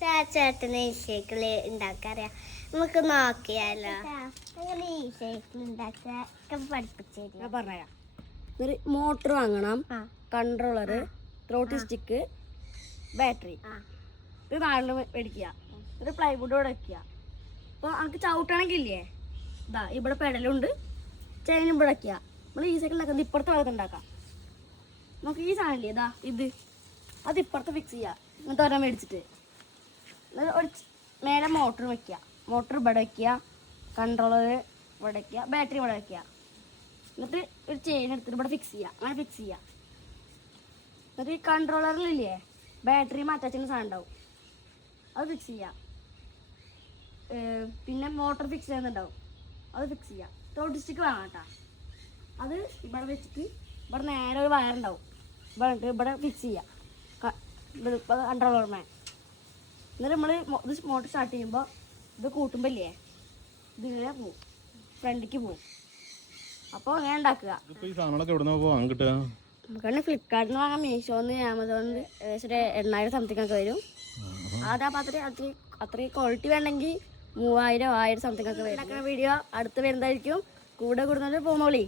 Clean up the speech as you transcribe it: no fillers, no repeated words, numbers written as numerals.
ചേട്ടന് ഈ സൈക്കിൾ ഉണ്ടാക്കാറിയാം. നമുക്ക് നോക്കിയാലോ അങ്ങനെ ഈ സൈക്കിൾ ഉണ്ടാക്കാൻ പഠിപ്പിച്ചു. ഞാൻ പറഞ്ഞുതരാം. ഒരു മോട്ടർ വാങ്ങണം, കൺട്രോളർ, ത്രോട്ടി സ്റ്റിക്ക്, ബാറ്ററി. ഇത് നാലിന് മേടിക്കുക. ഒരു പ്ലൈവുഡ് ഇവിടെ വയ്ക്കുക. അപ്പോൾ നമുക്ക് ചവിട്ടണമെങ്കിൽ ഇല്ലേ, ഇതാ ഇവിടെ പെടലുണ്ട്, ചെയിൻ ഇവിടെ വയ്ക്കുക. നമ്മൾ ഈ സൈക്കിൾ ഉണ്ടാക്കുന്നത് ഇപ്പുറത്തെ ഭാഗത്ത് ഉണ്ടാക്കാം. നമുക്ക് ഈ സാധനം ഇല്ലേ, ഇതാ ഇത്, അത് ഇപ്പുറത്ത് ഫിക്സ് ചെയ്യുക. ഇങ്ങനത്തെ ഒരെണ്ണം മേടിച്ചിട്ട് ഒരു മേലെ മോട്ടർ വയ്ക്കുക. മോട്ടർ ഇവിടെ വയ്ക്കുക, കൺട്രോളർ ഇവിടെ വയ്ക്കുക, ബാറ്ററി ഇവിടെ വയ്ക്കുക. എന്നിട്ട് ഒരു ചെയിൻ എടുത്തിട്ട് ഇവിടെ ഫിക്സ് ചെയ്യുക. അങ്ങനെ ഫിക്സ് ചെയ്യുക. എന്നിട്ട് ഈ കൺട്രോളറിലില്ലേ ബാറ്ററി മാറ്റാച്ചുള്ള സാധനം ഉണ്ടാവും, അത് ഫിക്സ് ചെയ്യുക. പിന്നെ മോട്ടർ ഫിക്സ് ചെയ്യുന്നുണ്ടാവും, അത് ഫിക്സ് ചെയ്യുക. ത്രോട്ടി സ്റ്റിക്ക് വേണം കേട്ടോ. അത് ഇവിടെ വെച്ചിട്ട് ഇവിടെ നേരെ ഒരു വയറുണ്ടാവും, ഇവിടെ ഫിക്സ് ചെയ്യുക കൺട്രോളർമേ. എന്നിട്ട് നമ്മൾ ഇത് മോട്ടർ സ്റ്റാർട്ട് ചെയ്യുമ്പോൾ ഇത് കൂട്ടുമ്പോൾ ഇല്ലേ ഇതിങ്ങനെ പോവും, ഫ്രണ്ടിലേക്ക് പോവും. അപ്പോൾ അങ്ങനെ ഉണ്ടാക്കുക. നമുക്കാണ് ഫ്ലിപ്കാർട്ടിൽ വാങ്ങാം, മീഷോന്ന്, ആമസോണിൽ ഏകദേശം ഒരു 8,000 സംതിങ് ഒക്കെ വരും. അതാകുമ്പോൾ അത്രയും ക്വാളിറ്റി വേണമെങ്കിൽ 3,000 1,000 സംതിങ് ഒക്കെ വരും. വീഡിയോ അടുത്ത് വരുന്നതായിരിക്കും. കൂടെ കൂടുന്നവർ പോന്നോളി.